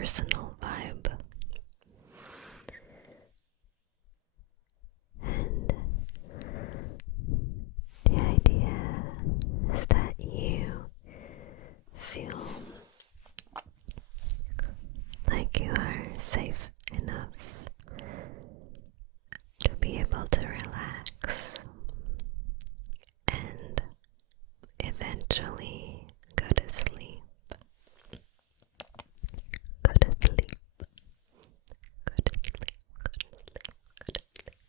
personal vibe. And the idea is that you feel like you are safe enough to be able to relax and eventually go to sleep. Go to sleep. Go to sleep. Go to sleep. Go to sleep.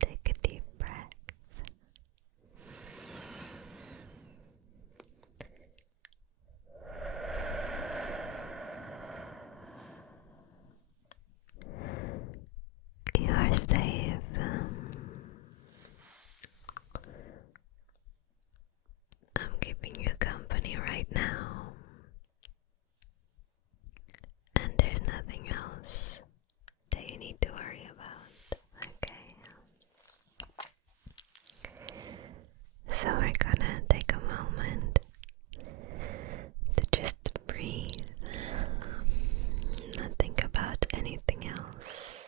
Take a deep breath. You are safe. I'm keeping you company right now, and there's nothing else that you need to worry about, okay? So we're gonna take a moment to just breathe, not think about anything else.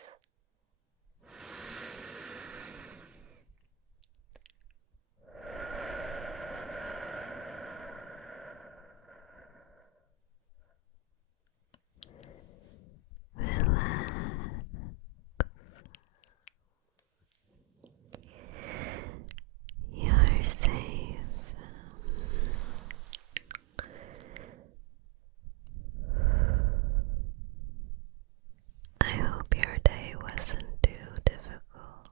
Relax. You are safe. I hope your day wasn't too difficult.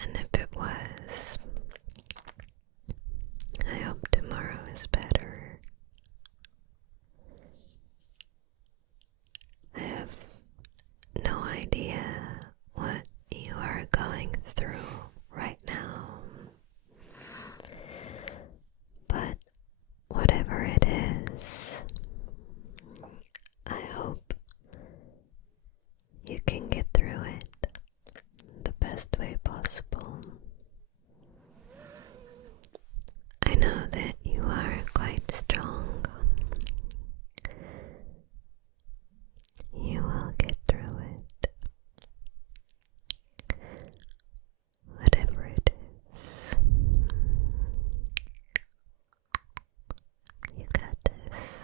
And if it was, I hope tomorrow is better. I have no idea what you are going through right now, but whatever it is, I hope you can get through it the best way possible. I know that you are quite strong. You will get through it. Whatever it is. You got this.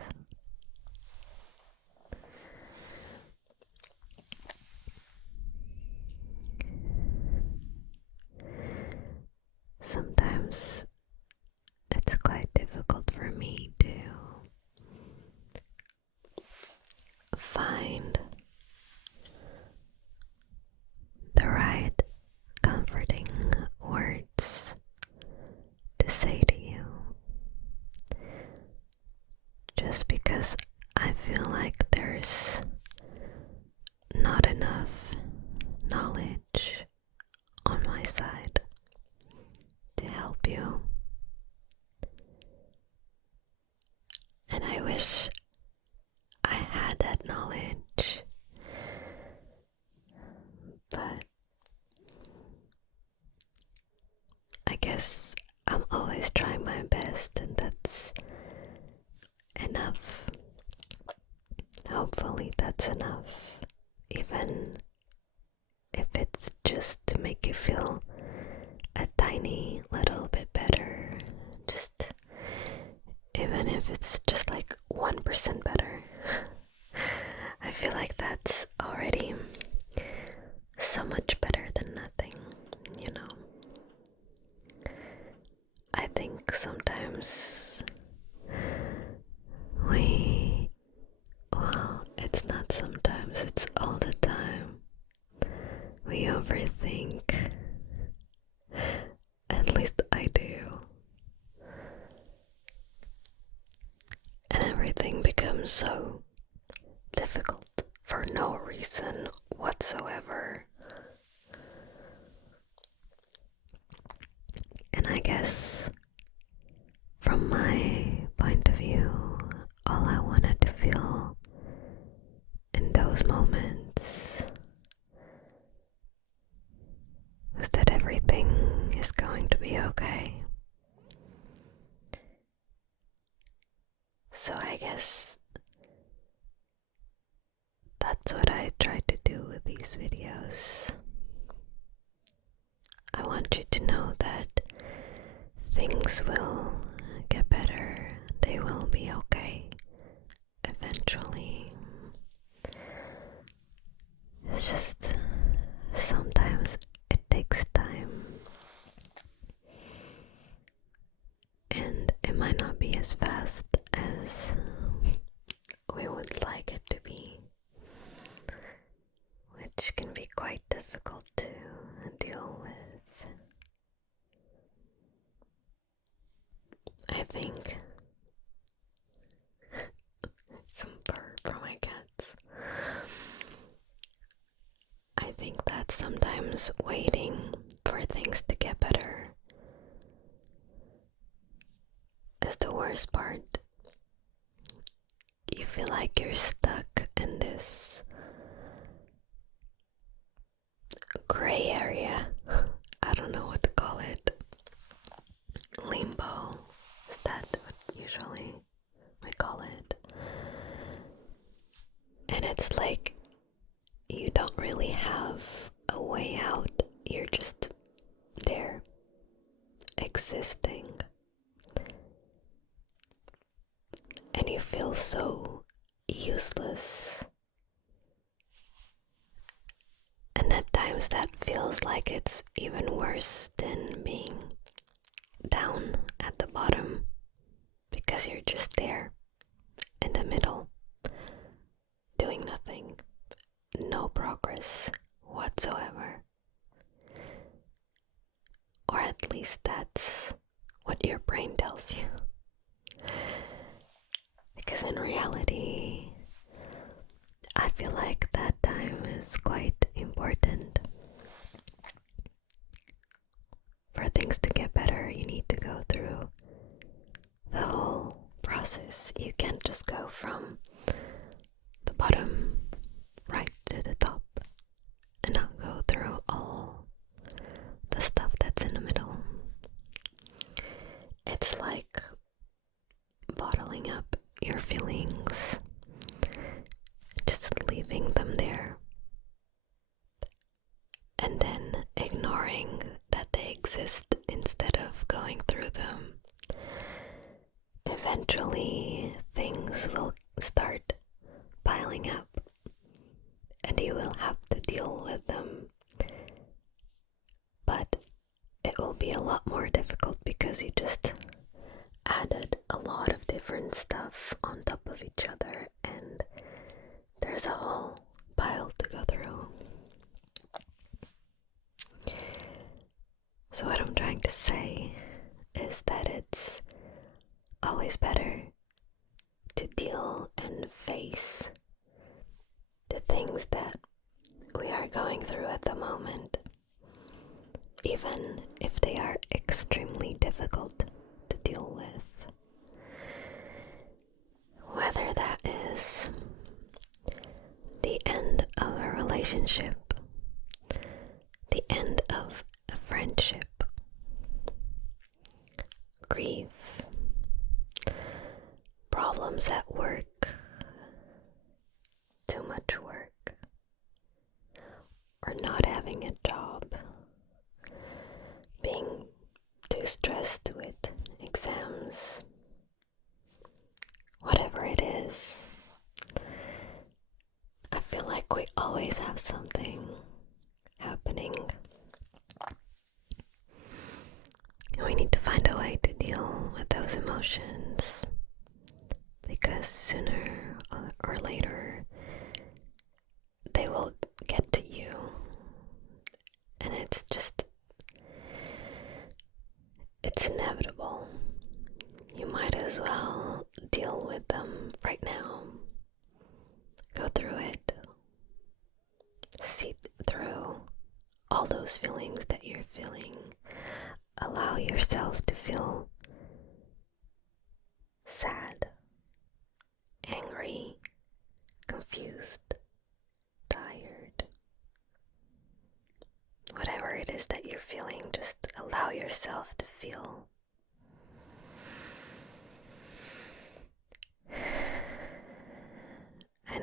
Sometimes it's quite difficult for me to find the right comforting words to say to you, just because I feel like there's not enough knowledge on my side to help you. And I wish I had that knowledge, but I guess I'm always trying my best, and that's enough. Hopefully that's enough, even if it's just to make you feel a tiny little bit better. Just even if it's just like 1% better. I feel like that's already so much better than nothing, you know. I think sometimes it's not sometimes, it's all the time. We overthink. At least I do. And everything becomes so difficult for no reason whatsoever. And I guess from my point of view, So I guess that's what I try to do with these videos. I want you to know that things will get better. They will be okay eventually. It's just sometimes it takes time. And it might not be as fast as we would like it to be, which can be quite difficult to deal with. I think some purr from my cats. I think that sometimes waiting for things to get better is the worst part. You feel like you're stuck in this gray area. I don't know what to call it. Limbo. Is that what usually we call it? And it's like you don't really have a way out. You're just there, existing. And you feel so useless. And at times that feels like it's even worse than being down at the bottom, because you're just there in the middle, doing nothing, no progress whatsoever. Or at least that's what your brain tells you. Because in reality, I feel like that time is quite important. For things to get better, you need to go through the whole process. You can't just go from the bottom right to the top and not go through all the stuff that's in the middle. It's like bottling up your feelings, just leaving them there, and then ignoring that they exist instead of going through them. Eventually, things will start piling up, and you will have to deal with them. But it will be a lot more difficult because you just added a lot of different stuff on top of each other, and there's a whole pile to go through. So what I'm trying to say is that it's always better to deal and face the things that we are going through at the moment, even if they are extremely difficult to deal with. Whether that is the end of a relationship, the end of a friendship, grief, problems at work, too much work, or not having a job, being too stressed with exams, whatever it is. I feel like we always have something happening. And we need to find a way to deal with those emotions, because sooner or later they will get to you. And it's inevitable. You might as well deal with them right now. Go through it. See through all those feelings that you're feeling. Allow yourself to feel sad, angry, confused, tired. Whatever it is that you're feeling, just allow yourself to feel.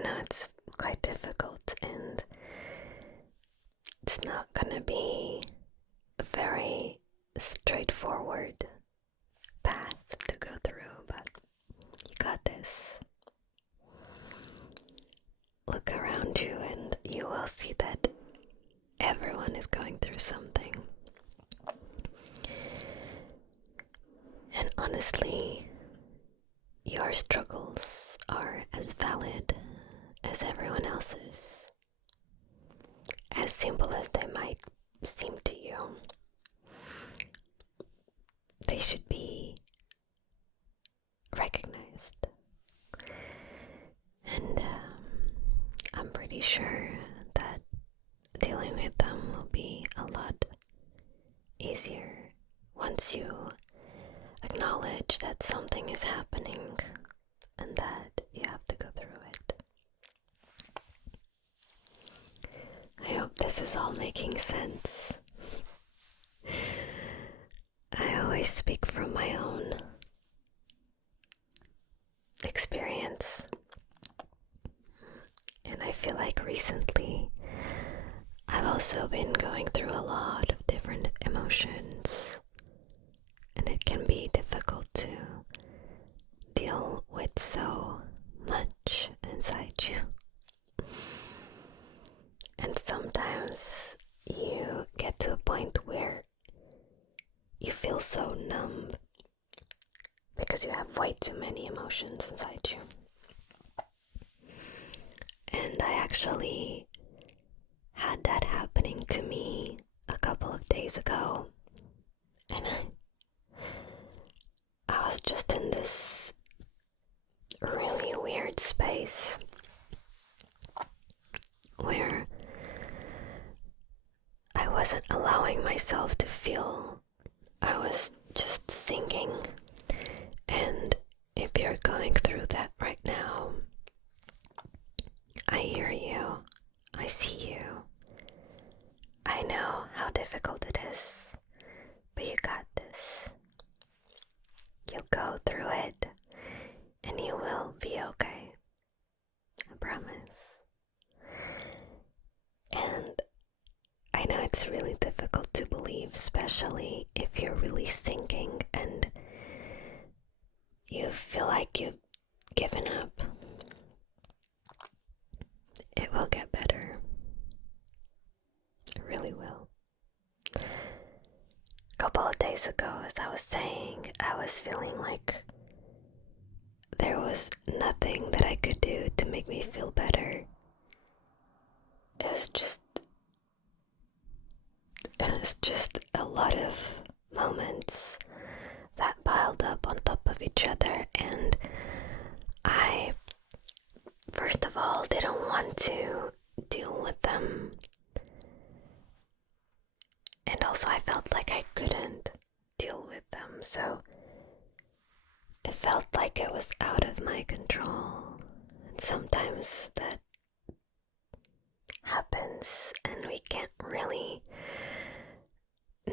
know it's quite difficult, and it's not gonna be a very straightforward path to go through, but you got this. Look around you and you will see that everyone is going through something. And honestly, your struggles are as valid as everyone else's. As simple as they might seem to you, they should be recognized. And I'm pretty sure that dealing with them will be a lot easier once you acknowledge that something is happening and that you have to go through it. I hope this is all making sense. I always speak from my own experience, and I feel like recently I've also been going through a lot of different emotions, and it can be difficult to deal with so much inside you. And sometimes you get to a point where you feel so numb because you have way too many emotions inside you. And I actually had that happening to me a couple of days ago, and I was just in this really weird space where I wasn't allowing myself to feel. I was just sinking. And if you're going through that right now, I hear you, I see you, I know how difficult it is, but you got this. You'll go through it, and you will be okay. I promise. And I know it's really difficult to believe, especially if you're really sinking and you feel like you've given up. It will get better. It really will. A couple of days ago, as I was saying, I was feeling like there was nothing that I could do to make me feel better. It was just a lot of moments that piled up on top of each other, and I, first of all, didn't want to deal with them, and also I felt like I couldn't deal with them, so it felt like it was out of my control. And sometimes that happens and we can't really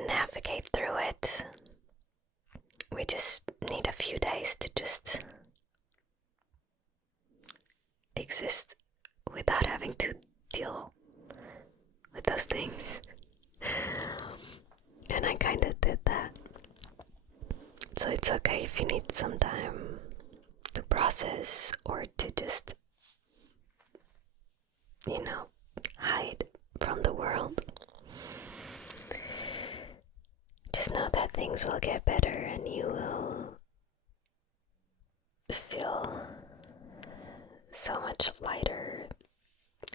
navigate through it. We just need a few days to just exist without having to deal with those things. And I kind of did that. So it's okay if you need some time to process or to just, hide from the world. Just know that things will get better and you will feel so much lighter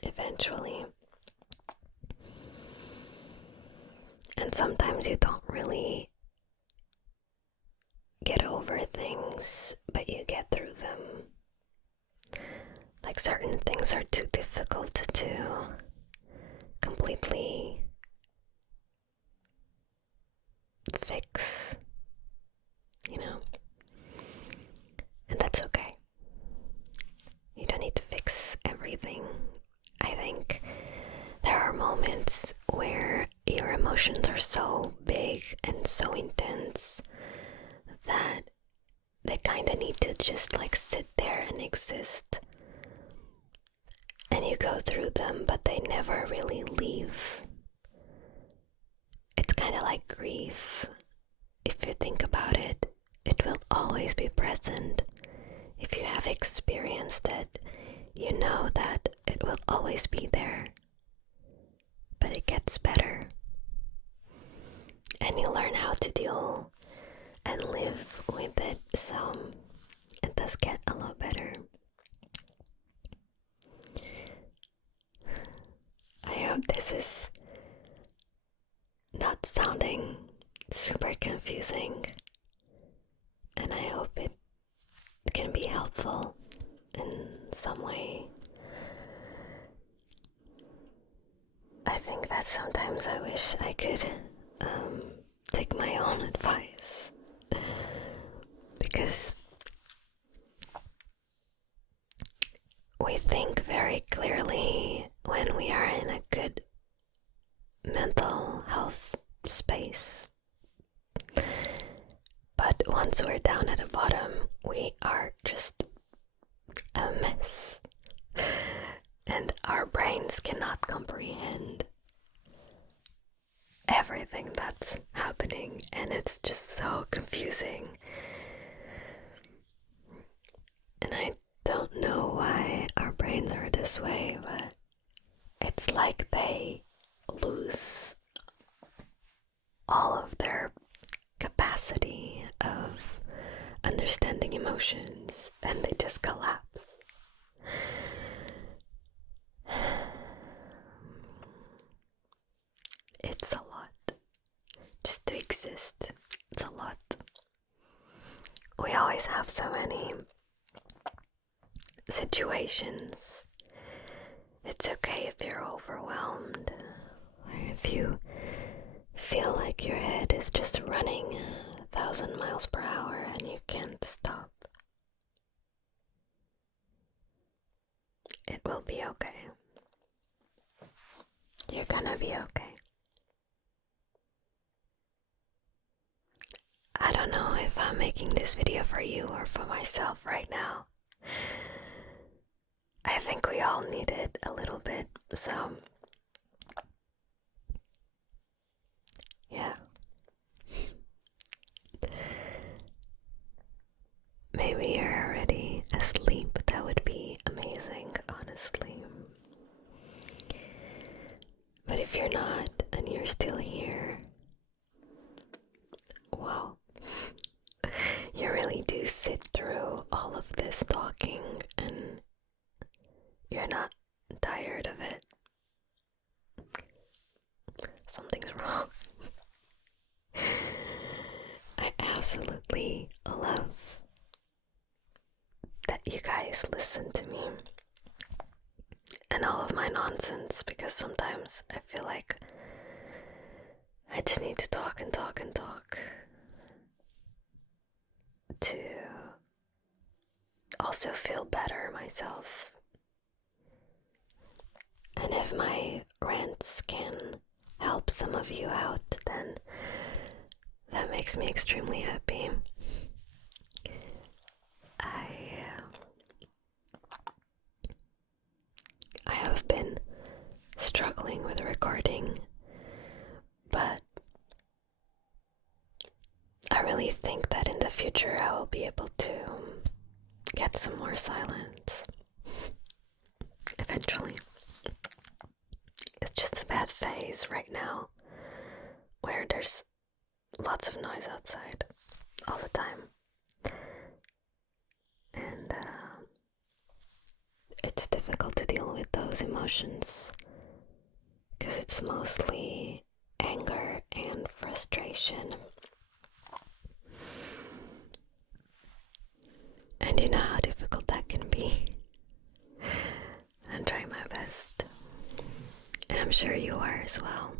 eventually. And sometimes you don't really get over things, but you get through them. Like certain things are too difficult to completely fix, and that's okay. You don't need to fix everything. I think there are moments where your emotions are so big and so intense that they kind of need to just sit there and exist and you go through them, but they never really leave. It's kind of like grief. If you think about it, it will always be present. If you have experienced it, you know that it will always be there. But it gets better. And you learn how to deal and live with it, so it does get a lot better. I hope this is not sounding super confusing, and I hope it can be helpful in some way. I think that sometimes I wish I could take my own advice, because we think very clearly when we are in a good mental health space. But once we're down at the bottom, we are just a mess. And our brains cannot comprehend everything that's happening, and it's just so confusing. And I don't know why our brains are this way, but it's like they lose all of their capacity of understanding emotions, and they just collapse. It's a lot. Just to exist, it's a lot. We always have so many situations. It's okay if you're overwhelmed, or if you feel like your head is just running 1,000 miles per hour and you can't stop. It will be okay. You're gonna be okay. I don't know if I'm making this video for you or for myself right now. I think we all need it a little bit, so yeah. Maybe you're already asleep. That would be amazing, honestly. But if you're not and you're still here, wow. You really do sit through all of this talking and you're not tired of it. Something's wrong. I absolutely love that you guys listen to me and all of my nonsense, because sometimes I feel like I just need to talk and talk and talk to also feel better myself. And if my rants can help some of you out, then that makes me extremely happy. I have been struggling with recording, but I really think that in the future I will be able to get some more silence eventually. It's just a bad phase right now where there's lots of noise outside all the time, and it's difficult to deal with those emotions because it's mostly anger and frustration. And you know how difficult that can be. I'm trying my best, and I'm sure you are as well.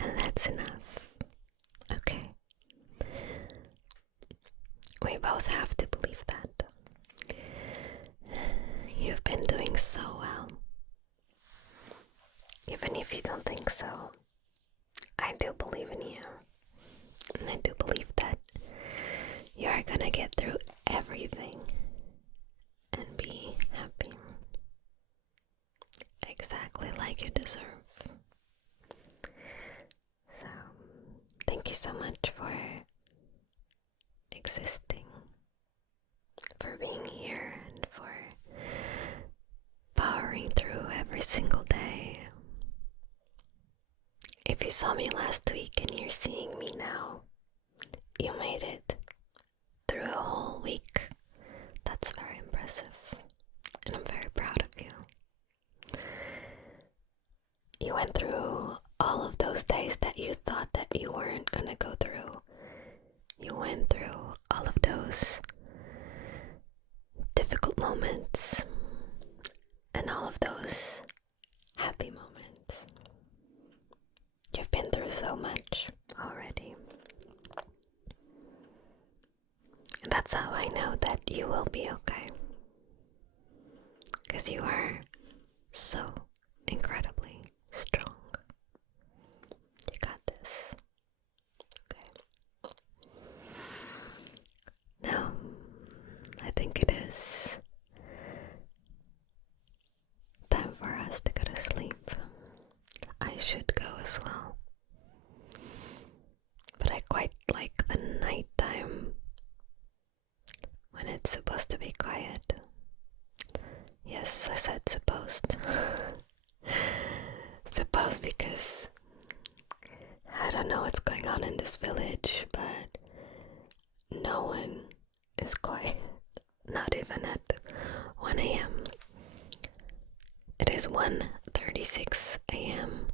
And that's enough. Okay? We both have to believe that. You've been doing so well. Even if you don't think so, I do believe in you. And I do believe that you are gonna get through everything and be happy. existing, for being here, and for powering through every single day. If you saw me last week and you're seeing me now, you made it through a whole week. That's very impressive, and I'm very proud of you. You went through all of those days that you thought that you weren't gonna go through. You went through all of those difficult moments and all of those happy moments. You've been through so much already. And that's how I know that you will be okay. Because you are so incredibly strong. You got this. Okay. Now, I think it is time for us to go to sleep. I should go as well. But I quite like the nighttime when it's supposed to be quiet. Yes, I said supposed. Supposed because I don't know what's going on in this village, but no one is quiet. Not even at 1 a.m. It is 1:36 a.m.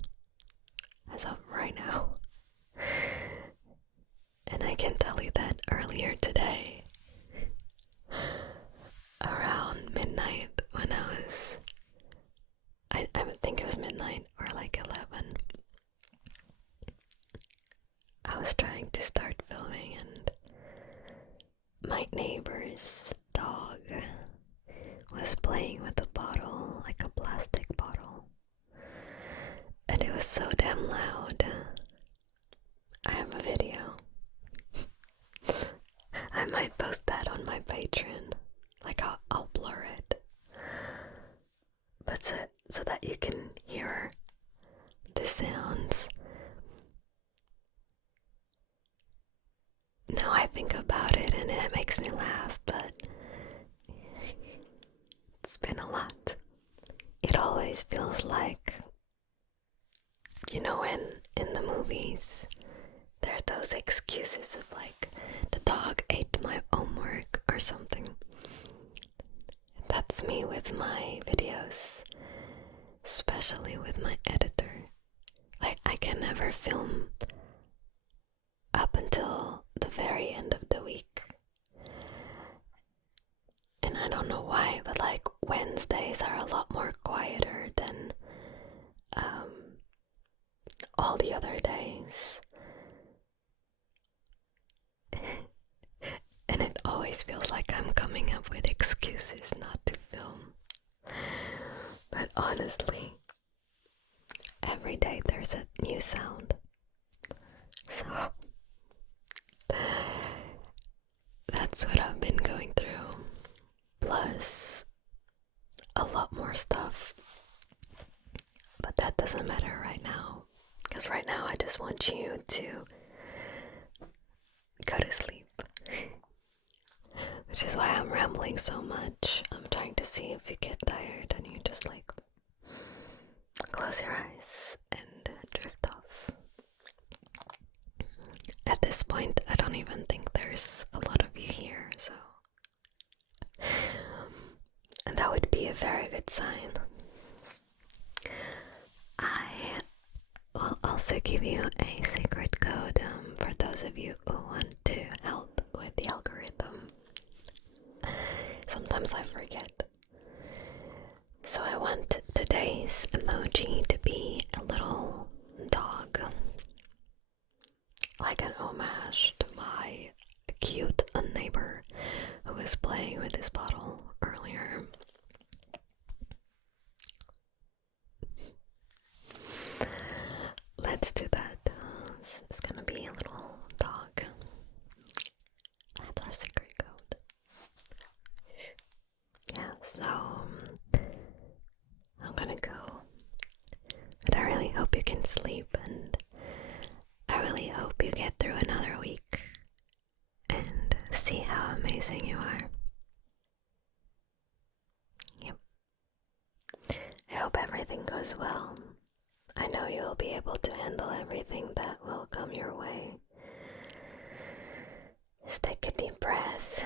as of right now. And I can tell you that earlier today, around midnight, when I think it was midnight or like 11, I was trying to start filming, and my neighbor's dog was playing with a bottle, like a plastic bottle, and it was so damn loud. I have a video. I might post that on my Patreon. Like I'll blur it, but so that you can hear the sounds. Now I think about it and it makes me laugh, but it's been a lot. It always feels like, you know, in the movies, there are those excuses of like, the dog ate my homework or something. That's me with my videos, especially with my editor. Like, I can never film up until the very end of the week. And I don't know why, but like Wednesdays are a lot more quieter than all the other days. And it always feels like I'm coming up with excuses not to film. But honestly, every day there's a new sound. So that's what I've been going through. Plus a lot more stuff. But that doesn't matter right now. Because right now I just want you to go to sleep. Which is why I'm rambling so much. I'm trying to see if you get tired and you just like close your eyes and drift off. At this point, I don't even think there's a lot of you here, so. And that would be a very good sign. I will also give you a secret code for those of you who want to help with the algorithm. Sometimes I forget. So I want today's emoji to be a little dog. Like an homage to my cute neighbor who was playing with this bottle earlier. Let's do that. It's gonna be a little dog. That's our secret code. Yeah, so I'm gonna go. But I really hope you can sleep, and I really hope you get through another week. And see see how amazing you are. Yep. I hope everything goes well. I know you'll be able to handle everything that will come your way. Just take a deep breath.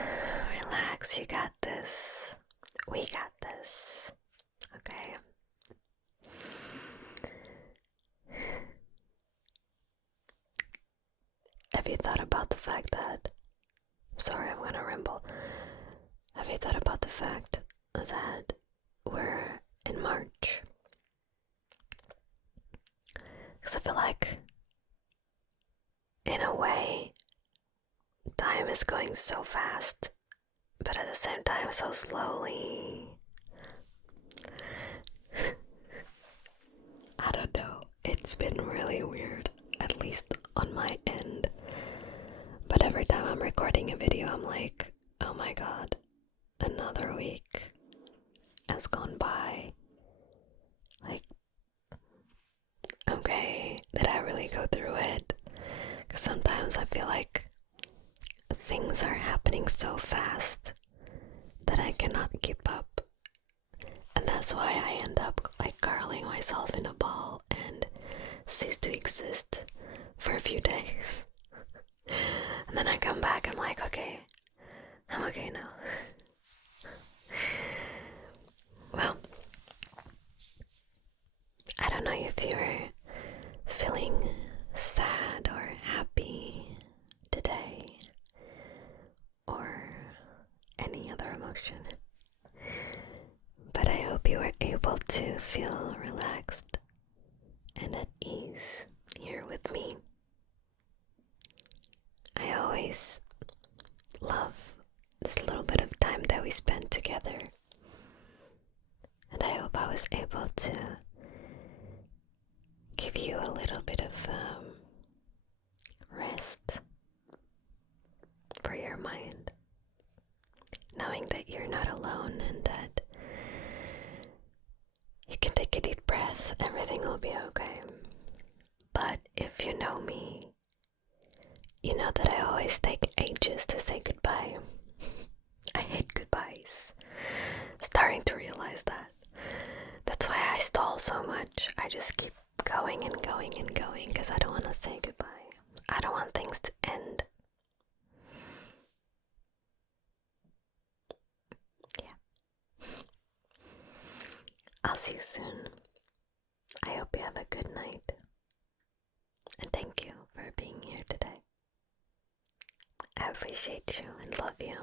Relax, you got this. We got this. Okay? Have you thought about the fact that... Sorry, I'm gonna ramble. Have you thought about the fact that we're in March? Because I feel like, in a way, time is going so fast, but at the same time so slowly. I don't know. It's been really weird, at least on my end. But every time I'm recording a video, I'm like, oh my god, another week has gone by. Like, okay, did I really go through it? Because sometimes I feel like things are happening so fast that I cannot keep up. And that's why I end up like curling myself in a ball and cease to exist for a few days. And then I come back, I'm like, okay, I'm okay now. Well, I don't know if you're feeling sad or happy today, or any other emotion, but I hope you were able to feel relaxed and at ease here with me. I always love this little bit of time that we spend together, and I hope I was able to give you a little bit of rest for your mind, knowing that you're not alone and that you can take a deep breath, everything will be okay. But if you know me, you know that I always take ages to say goodbye. I hate goodbyes. I'm starting to realize that. That's why I stall so much. I just keep going and going and going because I don't want to say goodbye. I don't want things to end. Yeah. I'll see you soon. I hope you have a good night. And thank you for being here today. I appreciate you and love you.